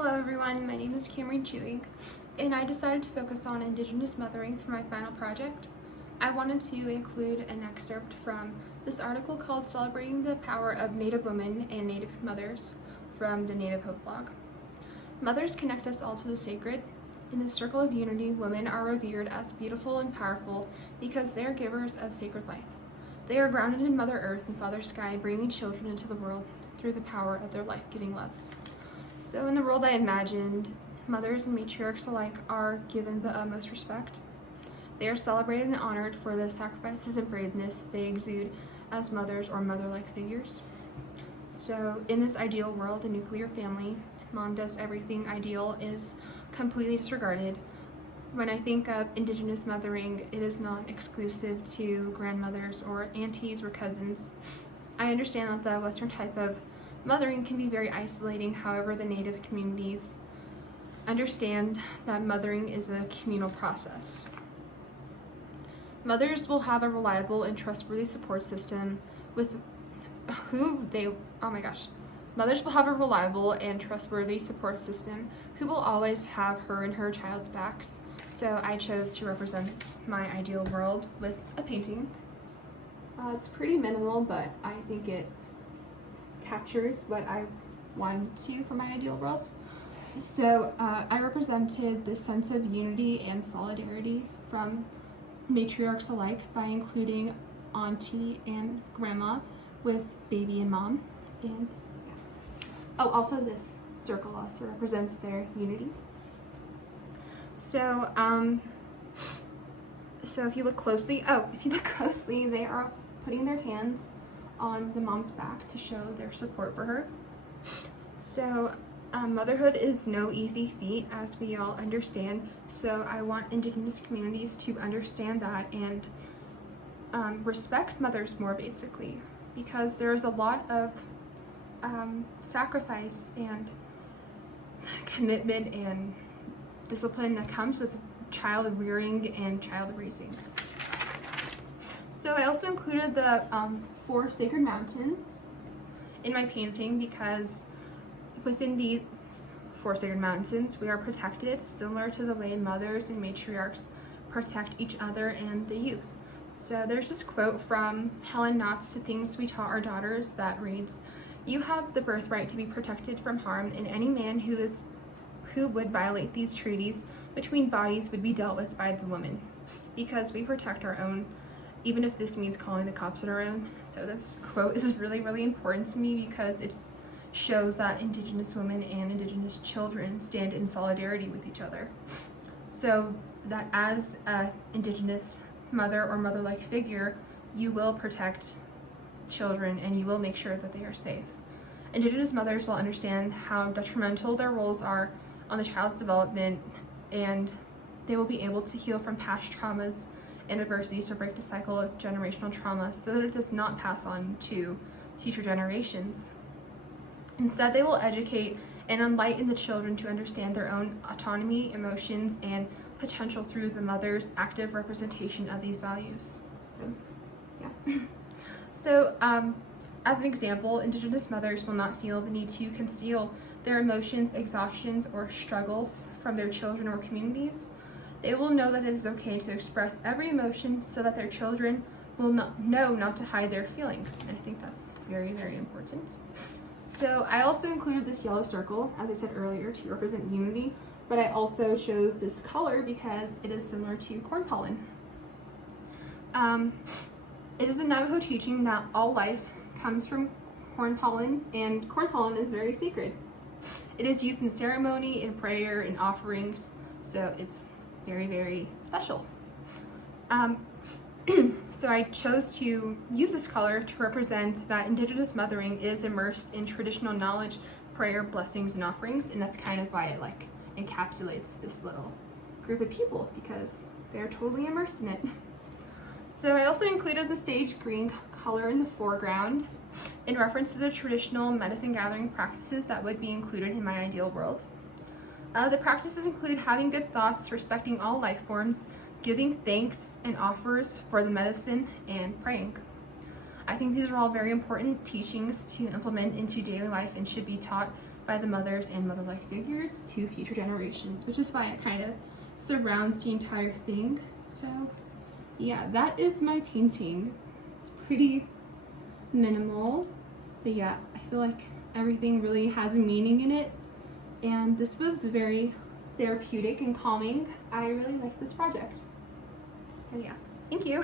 Hello everyone, my name is Cameron Chewing, and I decided to focus on Indigenous mothering for my final project. I wanted to include an excerpt from this article called Celebrating the Power of Native Women and Native Mothers from the Native Hope blog. Mothers connect us all to the sacred. In this circle of unity, women are revered as beautiful and powerful because they are givers of sacred life. They are grounded in Mother Earth and Father Sky, bringing children into the world through the power of their life-giving love. So in the world I imagined, mothers and matriarchs alike are given the utmost respect. They are celebrated and honored for the sacrifices and braveness they exude as mothers or mother-like figures. So in this ideal world, a nuclear family, mom does everything ideal is completely disregarded. When I think of Indigenous mothering, it is not exclusive to grandmothers or aunties or cousins. I understand that the Western type of mothering can be very isolating. However, the Native communities understand that mothering is a communal process. Mothers will have a reliable and trustworthy support system Mothers will have a reliable and trustworthy support system who will always have her and her child's backs. So I chose to represent my ideal world with a painting. It's pretty minimal, but I think it captures what I wanted to for my ideal world. So I represented this sense of unity and solidarity from matriarchs alike by including auntie and grandma with baby and mom. And also this circle also represents their unity. So if you look closely, they are putting their hands on the mom's back to show their support for her. So motherhood is no easy feat, as we all understand. So I want Indigenous communities to understand that and respect mothers more, basically, because there is a lot of sacrifice and commitment and discipline that comes with child rearing and child raising. So I also included the 4 sacred mountains in my painting because within these 4 sacred mountains we are protected, similar to the way mothers and matriarchs protect each other and the youth. So there's this quote from Helen Knott's The Things We Taught Our Daughters that reads, "You have the birthright to be protected from harm, and any man who would violate these treaties between bodies would be dealt with by the woman, because we protect our own, even if this means calling the cops on our own." So this quote is really, really important to me because it shows that Indigenous women and Indigenous children stand in solidarity with each other. So that as an Indigenous mother or mother-like figure, you will protect children and you will make sure that they are safe. Indigenous mothers will understand how detrimental their roles are on the child's development, and they will be able to heal from past traumas and adversities to break the cycle of generational trauma so that it does not pass on to future generations. Instead, they will educate and enlighten the children to understand their own autonomy, emotions, and potential through the mother's active representation of these values. So, as an example, Indigenous mothers will not feel the need to conceal their emotions, exhaustions, or struggles from their children or communities. They will know that it is okay to express every emotion so that their children will know not to hide their feelings. And I think that's very, very important. So I also included this yellow circle, as I said earlier, to represent unity, but I also chose this color because it is similar to corn pollen. It is a Navajo teaching that all life comes from corn pollen, and corn pollen is very sacred. It is used in ceremony, in prayer, in offerings, so it's very, very special. So I chose to use this color to represent that Indigenous mothering is immersed in traditional knowledge, prayer, blessings, and offerings, and that's kind of why it encapsulates this little group of people, because they're totally immersed in it. So I also included the sage green color in the foreground in reference to the traditional medicine gathering practices that would be included in my ideal world. The practices include having good thoughts, respecting all life forms, giving thanks and offers for the medicine, and praying. I think these are all very important teachings to implement into daily life and should be taught by the mothers and mother-like figures to future generations, which is why it kind of surrounds the entire thing. So yeah, that is my painting. It's pretty minimal, but yeah, I feel like everything really has a meaning in it, and this was very therapeutic and calming. I really like this project. So yeah, thank you.